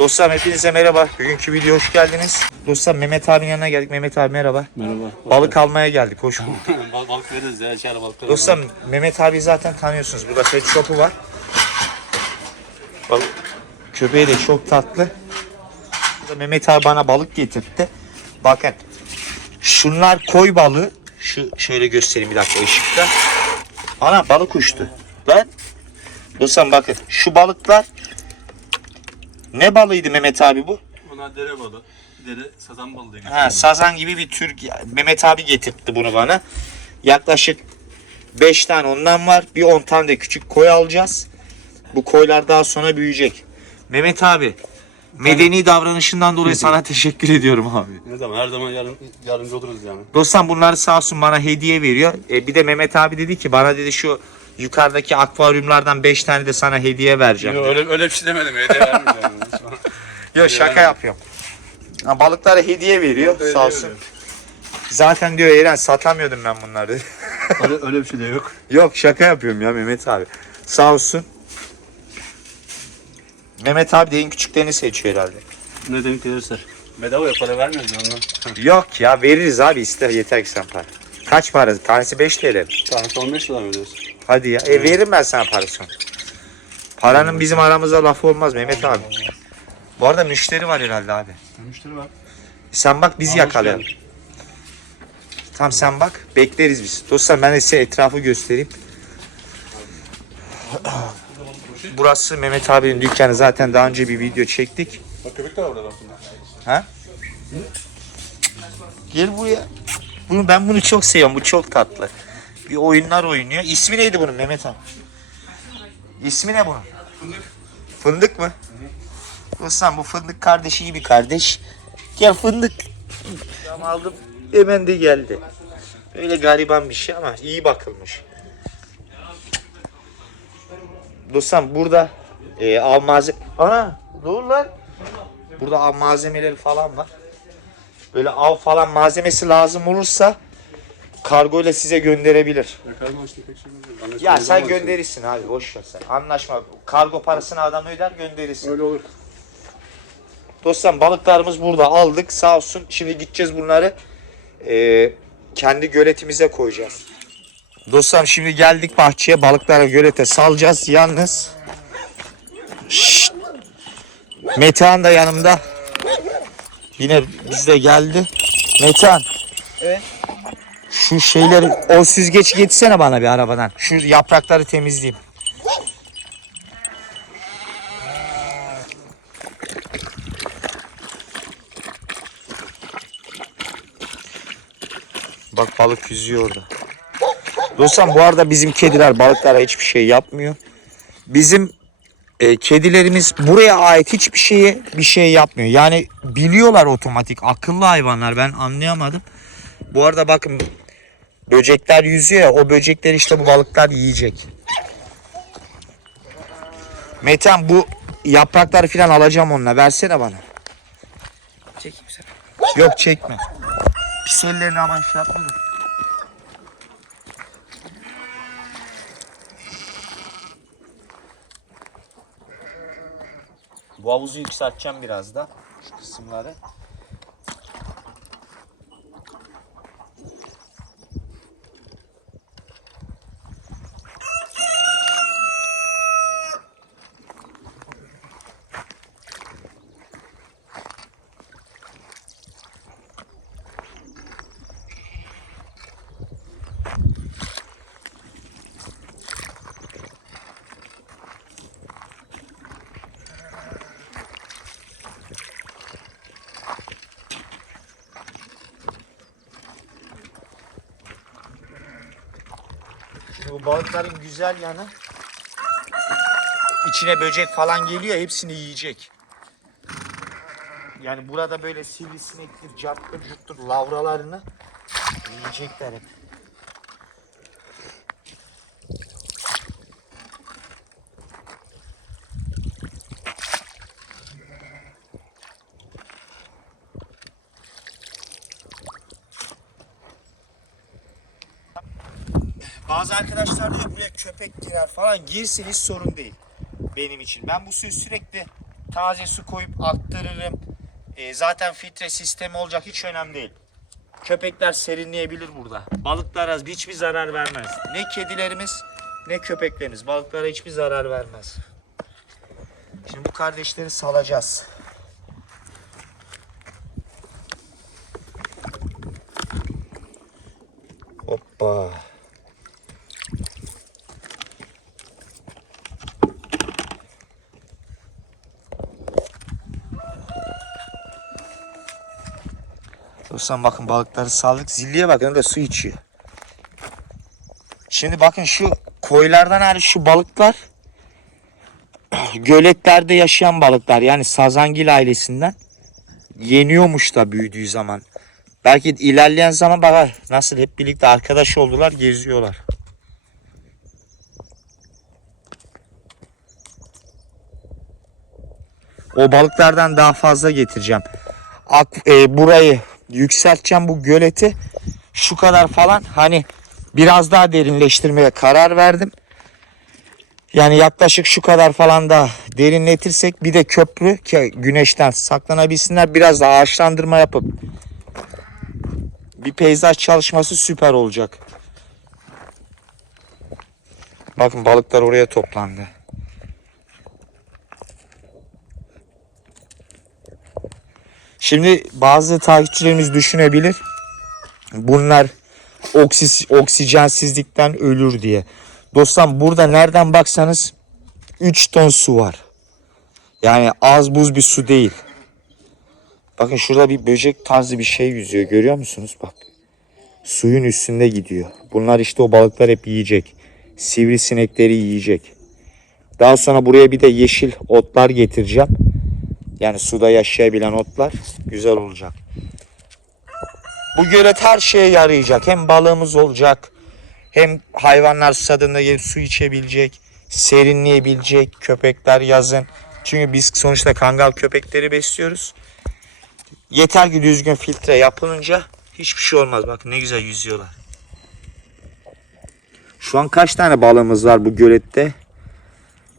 Dostlar hepinize merhaba. Bugünkü video hoş geldiniz. Dostlar Mehmet abinin yanına geldik. Mehmet abi merhaba. Merhaba. Balık almaya geldik. Hoş bulduk. Bal balık veririz ya. İçeride balık veririz. Dostlar Mehmet abi zaten tanıyorsunuz. Burada pet shop'u var. Balık. Köpeği de çok tatlı. Burada Mehmet abi bana balık getirtti. Bakın. Şunlar koy balığı. Şu şöyle göstereyim bir dakika ışıkta. Ana balık uçtu. Lan. Dostlar bakın. Şu balıklar ne balıydı Mehmet abi bu? Bunlar dere balığı. Dere sazan balığı diye Ha, sazan gibi bir tür. Mehmet abi getirtti bunu bana. Yaklaşık 5 tane ondan var. Bir 10 tane de küçük koy alacağız. Bu koylar daha sonra büyüyecek. Mehmet abi medeni davranışından dolayı sana teşekkür ediyorum abi. Ne zaman? Her zaman yarın, yardımcı oluruz yani. Dostlar bunları sağ olsun bana hediye veriyor. E, bir de Mehmet abi dedi ki bana dedi şu yukarıdaki akvaryumlardan 5 tane de sana hediye vereceğim. Yok öyle, öyle bir şey demedim. Hediye vermeyeceğim. Yok şaka yapıyorum. Ha, balıklara hediye veriyor Hediye sağ olsun. veriyor. Zaten diyor Eren satamıyordum ben bunları. öyle, öyle bir şey de yok. Yok şaka yapıyorum ya Mehmet abi. Sağ olsun. Mehmet abi de en küçüklerini seçiyor herhalde. Ne denk gelirse. Bedava ya para vermiyoruz ondan. Yok ya veririz abi iste yeter ki sen para. Kaç para? Tanesi 5 TL. Tanesi 15 lira veriyoruz. Hadi ya. E veririm ben sana parasını. Paranın bizim aramızda lafı olmaz Mehmet abi. Bu arada müşteri var herhalde abi. Müşteri var. Sen bak biz yakalayalım. Tamam sen bak bekleriz biz. Dostlar ben de size etrafı göstereyim. Burası Mehmet abinin dükkanı. Zaten daha önce bir video çektik. Bak köpek de var orada aslında. Ha? Gel buraya. Bunu ben bunu çok seviyorum. Bu çok tatlı. Bir oyunlar oynuyor. İsmi neydi bunun Mehmet abi? İsmi ne bunun? Fındık. Fındık mı? Dostlar bu fındık kardeşi iyi bir kardeş. Gel fındık. Tamam aldım. Hemen de geldi. Öyle gariban bir şey ama iyi bakılmış. Dostlar burada e, av malzeme... Ana dur lan. Burada av malzemeleri falan var. Böyle av falan malzemesi lazım olursa kargo ile size gönderebilir. İşte pek şey. Ya sen gönderirsin abi boş ver sen. Anlaşma. Kargo parasını adam öder gönderirsin. Öyle olur. Dostlar balıklarımız burada aldık sağ olsun. Şimdi gideceğiz bunları eee, kendi göletimize koyacağız. Dostlar şimdi geldik bahçeye balıkları gölete salacağız. Yalnız Şşt! Metehan da yanımda. Yine bizde geldi. Metehan. Evet. Şu şeyleri o süzgeç getirsene bana bir arabadan. Şu yaprakları temizleyeyim. Bak balık yüzüyor orada. Dostum bu arada bizim kediler balıklara hiçbir şey yapmıyor. Bizim e, kedilerimiz buraya ait hiçbir şeye bir şey yapmıyor. Yani biliyorlar otomatik. Akıllı hayvanlar ben anlayamadım. Bu arada bakın böcekler yüzüyor ya o böcekler işte bu balıklar yiyecek. Metan bu yaprakları falan alacağım onunla. Versene bana. Çekeyim sen. Yok çekme. Pis ellerini aman şey yapma da. Bu havuzu yükselteceğim biraz da. Şu kısımları. Bu balıkların güzel yanı içine böcek falan geliyor hepsini yiyecek. Yani burada böyle sivrisinektir, carttır, cuttur lavralarını yiyecekler hep. Bazı arkadaşlar diyor buraya köpek girer falan girsin hiç sorun değil benim için. Ben bu suyu sürekli taze su koyup aktarırım. E, zaten filtre sistemi olacak hiç önemli değil. Köpekler serinleyebilir burada. Balıklara hiçbir zarar vermez. Ne kedilerimiz ne köpeklerimiz. Balıklara hiçbir zarar vermez. Şimdi bu kardeşleri salacağız. Dostlar bakın balıkları saldık. Zilliye bakın da su içiyor. Şimdi bakın şu koylardan hariç şu balıklar göletlerde yaşayan balıklar yani sazangil ailesinden yeniyormuş da büyüdüğü zaman. Belki ilerleyen zaman bak nasıl hep birlikte arkadaş oldular geziyorlar. O balıklardan daha fazla getireceğim. Ak, e, burayı yükselteceğim bu göleti şu kadar falan hani biraz daha derinleştirmeye karar verdim. Yani yaklaşık şu kadar falan da derinletirsek bir de köprü ki güneşten saklanabilsinler biraz da ağaçlandırma yapıp bir peyzaj çalışması süper olacak. Bakın balıklar oraya toplandı. Şimdi bazı takipçilerimiz düşünebilir. Bunlar oksis, oksijensizlikten ölür diye. Dostlar burada nereden baksanız 3 ton su var. Yani az buz bir su değil. Bakın şurada bir böcek tarzı bir şey yüzüyor. Görüyor musunuz? Bak. Suyun üstünde gidiyor. Bunlar işte o balıklar hep yiyecek. Sivrisinekleri yiyecek. Daha sonra buraya bir de yeşil otlar getireceğim. Yani suda yaşayabilen otlar güzel olacak. Bu gölet her şeye yarayacak. Hem balığımız olacak. Hem hayvanlar susadığında gelip su içebilecek. Serinleyebilecek. Köpekler yazın. Çünkü biz sonuçta kangal köpekleri besliyoruz. Yeter ki düzgün filtre yapılınca hiçbir şey olmaz. Bakın ne güzel yüzüyorlar. Şu an kaç tane balığımız var bu gölette?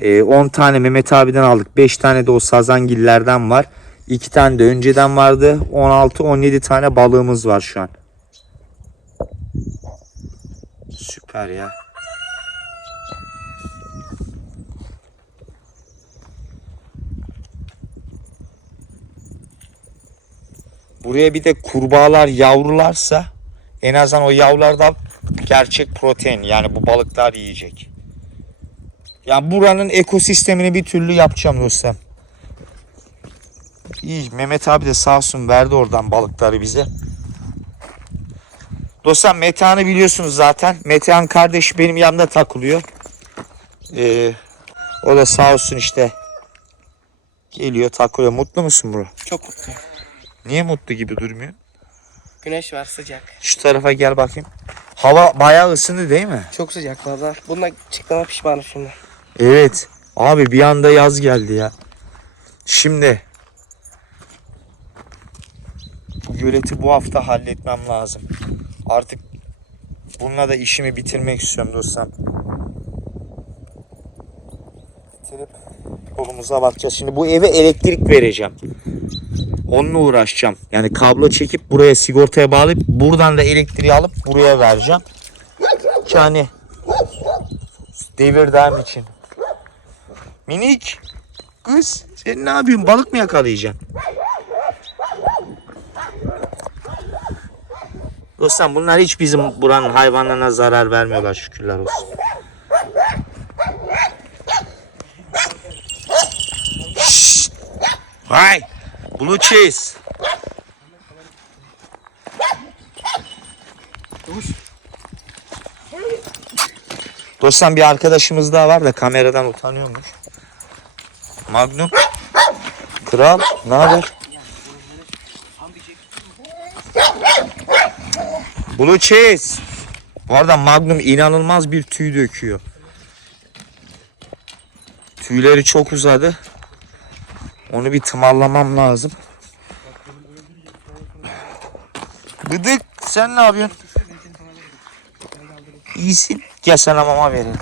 Ee, 10 tane Mehmet abiden aldık. 5 tane de o sazangillerden var. 2 tane de önceden vardı. 16-17 tane balığımız var şu an. Süper ya. Buraya bir de kurbağalar yavrularsa en azından o yavrulardan gerçek protein yani bu balıklar yiyecek. Ya buranın ekosistemini bir türlü yapacağım dostlar. İyi Mehmet abi de sağ olsun verdi oradan balıkları bize. Dostlar Metehan'ı biliyorsunuz zaten. Metehan kardeşi benim yanımda takılıyor. Ee, o da sağ olsun işte. Geliyor takılıyor. Mutlu musun bro? Çok mutlu. Niye mutlu gibi durmuyor? Güneş var sıcak. Şu tarafa gel bakayım. Hava bayağı ısındı değil mi? Çok sıcak valla. Bununla çıkmama pişmanım şimdi. Evet. Abi bir anda yaz geldi ya. Şimdi bu bu hafta halletmem lazım. Artık bununla da işimi bitirmek istiyorum dostum. Bitirip kolumuza bakacağız. Şimdi bu eve elektrik vereceğim. Onunla uğraşacağım. Yani kablo çekip buraya sigortaya bağlayıp buradan da elektriği alıp buraya vereceğim. Ki hani devir daim için. Minik. Kız sen ne yapıyorsun? Balık mı yakalayacaksın? Dostlar bunlar hiç bizim buranın hayvanlarına zarar vermiyorlar şükürler olsun. Vay! Blue cheese. Dostlar bir arkadaşımız daha var da kameradan utanıyormuş. Magnum. Kral ne haber? Blue cheese. Bu arada Magnum inanılmaz bir tüy döküyor. Tüyleri çok uzadı. Onu bir tımarlamam lazım. Bıdık sen ne yapıyorsun? İyisin. Gel sana mama verelim.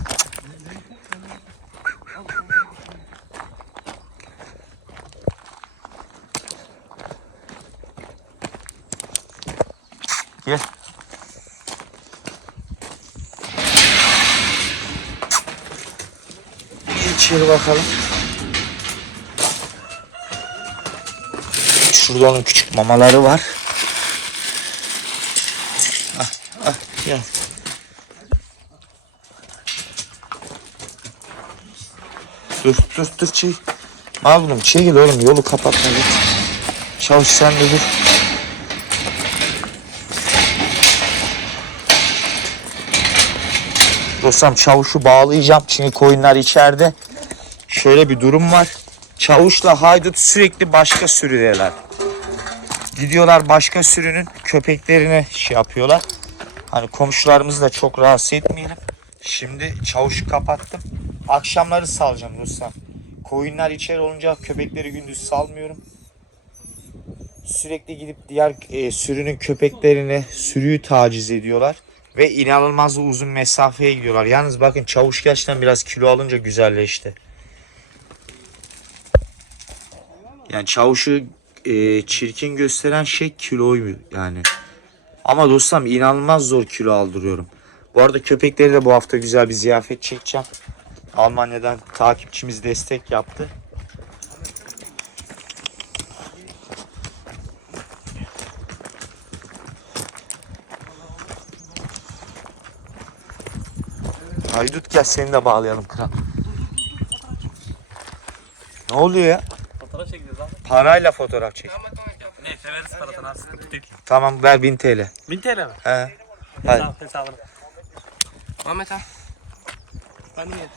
Gel. İçeri bakalım. Şurada onun küçük mamaları var. Ah, ah, gel. Dur dur dur çek. Mazlum çekil oğlum yolu kapatma git. Çavuş sen de dur. Dostum çavuşu bağlayacağım çünkü koyunlar içeride. Şöyle bir durum var. Çavuşla haydut sürekli başka sürüdeler. Gidiyorlar başka sürünün köpeklerine şey yapıyorlar. Hani komşularımızı da çok rahatsız etmeyelim. Şimdi çavuşu kapattım. Akşamları salacağım dostum. Koyunlar içeri olunca köpekleri gündüz salmıyorum. Sürekli gidip diğer e, sürünün köpeklerini, sürüyü taciz ediyorlar. Ve inanılmaz uzun mesafeye gidiyorlar. Yalnız bakın çavuş gerçekten biraz kilo alınca güzelleşti. Yani çavuşu e, çirkin gösteren şey kiloyu yani. Ama dostum inanılmaz zor kilo aldırıyorum. Bu arada köpekleri de bu hafta güzel bir ziyafet çekeceğim. Almanya'dan takipçimiz destek yaptı. Haydut gel seni de bağlayalım kral. Ne oluyor ya? Fotoğraf çekeceğiz lan. Parayla fotoğraf çek. Ne severiz paradan abi sıkıntı değil. Tamam ver 1000 TL. 1000 TL mi? He. Hadi. Hesabını. Ahmet ha. Ben niye?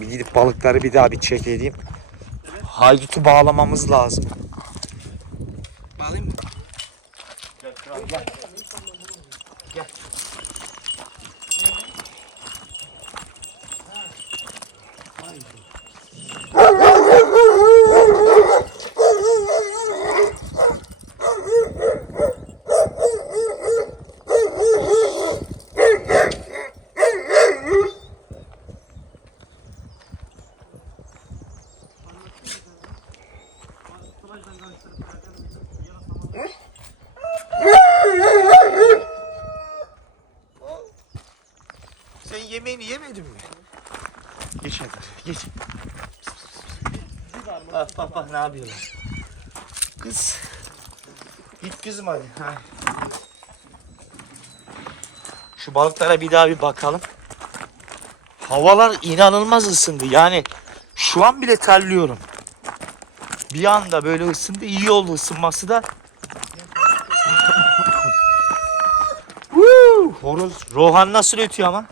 Bir gidip balıkları bir daha bir çek edeyim. Haydutu bağlamamız lazım. Bağlayayım mı? Sen yemeğini yemedin mi? Geç hadi. Geç. Bak bak bak ne yapıyorlar. Kız. Git kızım hadi. Ha. Şu balıklara bir daha bir bakalım. Havalar inanılmaz ısındı. Yani şu an bile terliyorum. Bir anda böyle ısındı. İyi oldu ısınması da. Horoz. Rohan nasıl ötüyor ama?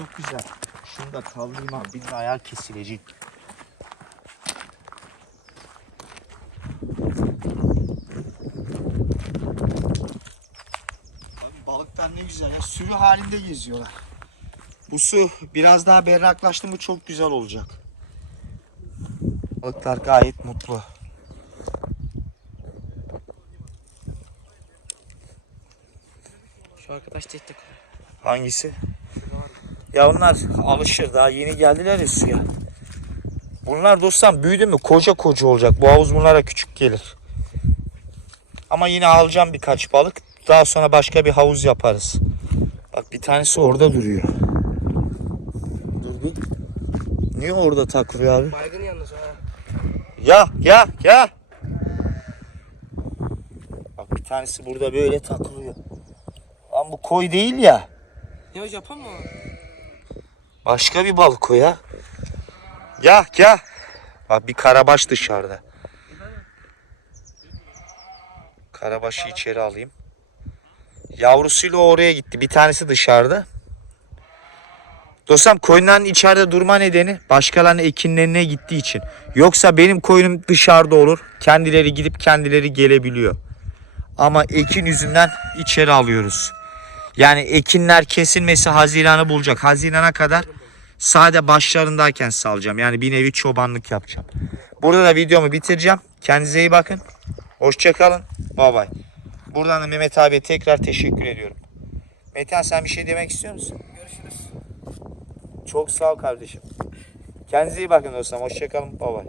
Çok güzel. Şunu da kaldırayım abi. Bir de ayar kesilecek. Abi balıklar ne güzel ya. Sürü halinde geziyorlar. Bu su biraz daha berraklaştı mı çok güzel olacak. Balıklar gayet mutlu. Şu arkadaş tek tek. Hangisi? Ya onlar alışır daha yeni geldiler ya suya. Bunlar dostum büyüdü mü koca koca olacak. Bu havuz bunlara küçük gelir. Ama yine alacağım birkaç balık. Daha sonra başka bir havuz yaparız. Bak bir tanesi orada duruyor. Dur bir. Niye orada takılıyor abi? Baygın yalnız ha. Ya ya ya. Bak bir tanesi burada böyle takılıyor. Lan bu koy değil ya. Ne o Japon mu? Başka bir balık o ya. Ya ya. Bak bir karabaş dışarıda. Karabaşı içeri alayım. Yavrusuyla oraya gitti. Bir tanesi dışarıda. Dostum koyunların içeride durma nedeni başkalarının ekinlerine gittiği için. Yoksa benim koyunum dışarıda olur. Kendileri gidip kendileri gelebiliyor. Ama ekin yüzünden içeri alıyoruz. Yani ekinler kesilmesi Haziran'ı bulacak. Haziran'a kadar sade başlarındayken salacağım. Yani bir nevi çobanlık yapacağım. Burada da videomu bitireceğim. Kendinize iyi bakın. Hoşçakalın. Bay bay. Buradan da Mehmet abiye tekrar teşekkür ediyorum. Metehan sen bir şey demek istiyor musun? Görüşürüz. Çok sağ ol kardeşim. Kendinize iyi bakın dostum. Hoşçakalın. Bay bay.